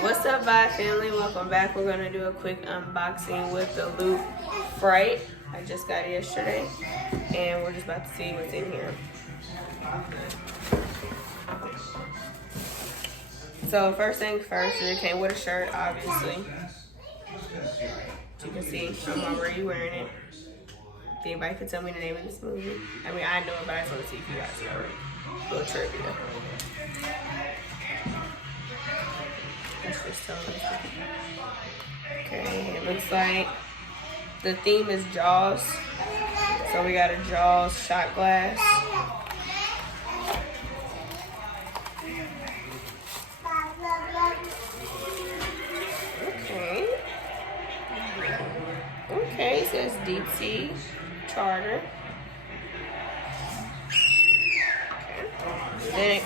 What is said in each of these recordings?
What's up, Bye family? Welcome back. We're gonna do a quick unboxing with the Loot Fright. I just got it yesterday, and we're just about to see what's in here. So first thing first, it came with a shirt, obviously. As you can see, I'm already wearing it. If anybody could tell me the name of this movie. I mean, I know it, but I just want to see if you guys know it. A little trivia. That's just telling us. Okay, it looks like the theme is Jaws. So we got a Jaws shot glass. Okay, it says deep sea charter. Okay. Then it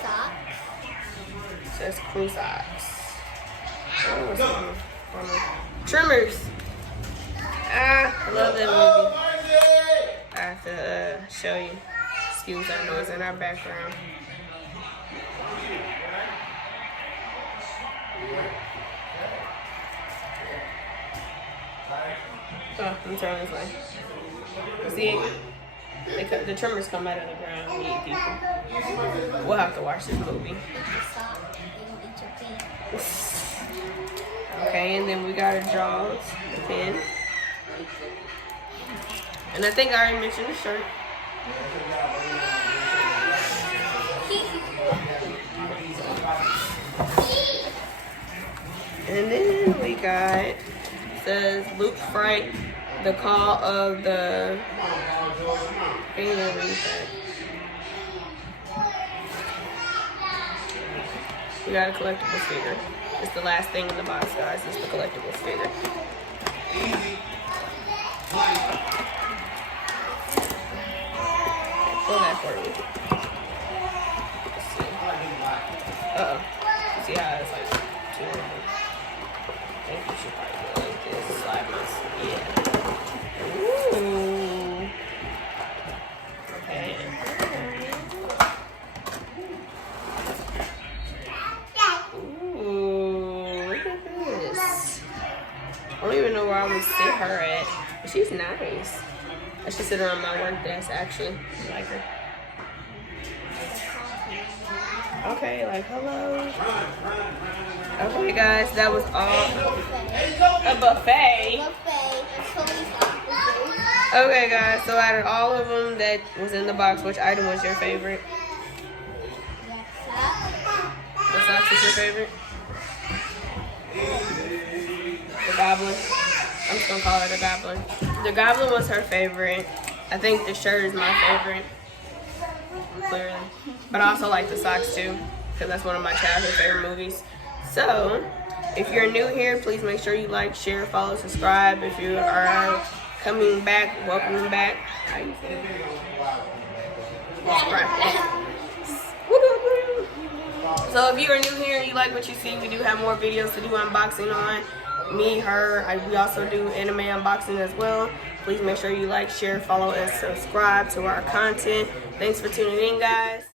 says crew socks. Oh, Trimmers. I love that movie. I have to show you. Excuse our noise in our background. Oh, I'm turning this way. See, the trimmers come out of the ground and eat people. We'll have to watch this movie. Okay, and then we got a Jaws pin. And I think I already mentioned the shirt. And then we got, it says Luke Fright, the call of the, we got a collectibles figure. It's the last thing in the box, guys. It's the collectibles figure. Pull that for me. Let's see. Uh-oh. See how it's like two of them. I think we should probably go like this. Slide this. Yeah. Ooh. Okay. Ooh, look at this. I don't even know where I'm gonna sit her at. But she's nice. I should sit her on my work desk, actually. I like her. Okay, like, hello. Okay, guys, that was all. A buffet. Okay, guys, so out of all of them that was in the box, which item was your favorite? The socks is your favorite? The goblin. I'm just gonna call her the goblin. The goblin was her favorite. I think the shirt is my favorite. Clearly. But I also like the socks too, because that's one of my childhood favorite movies. So, if you're new here, please make sure you like, share, follow, subscribe. If you are coming back, welcome back. How you feel? So if you are new here and you like what you see, we do have more videos to do unboxing on. Me, her, we also do anime unboxing as well. Please make sure you like, share, follow, and subscribe to our content. Thanks for tuning in, guys.